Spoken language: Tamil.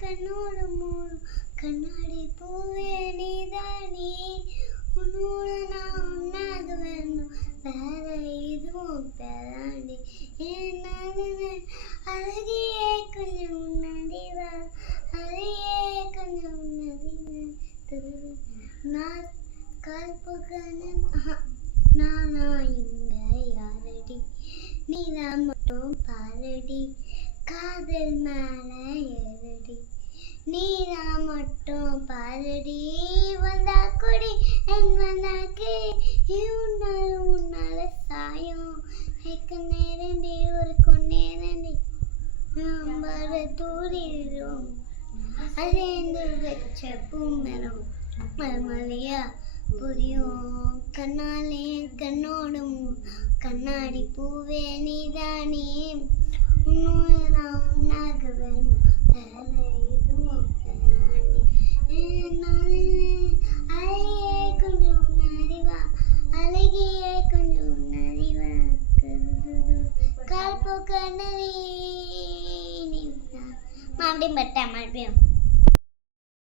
கண்ணோடு மூடு கண்ணாடி பூவே நீதானே உன்னோட நான் ஒன்னாக வேணும் வேற எதுவும் பெறாண்டி அழகியே கொஞ்சம் முன்னாடிவா அழகியே கொஞ்சம் முன்னாடி நான் கல்பகனன் நானா இங்க யாரடி நீதான் மட்டும் பாரடி காதல் மேல ஏறடி நீரா மட்டும் பாரடி வந்தா கொடி என் வந்தாக்கு உன்னால சாயம் நேரண்டி ஒரு கொண்டேரண்டி நம்பர தூரிடும் அதேந்து வச்ச பூமரம் மலையா புரியும் கண்ணாலே கண்ணோடும் கண்ணாடி பூவே நீதானே உன்னோட நான் உன்னாக வேணும் வேற எதுவும் அழகியே கொஞ்சம் அறிவா அழகியே கொஞ்சம் அறிவா கால் போக்க மறுபடியும் பட்டேன் மறுபடியும்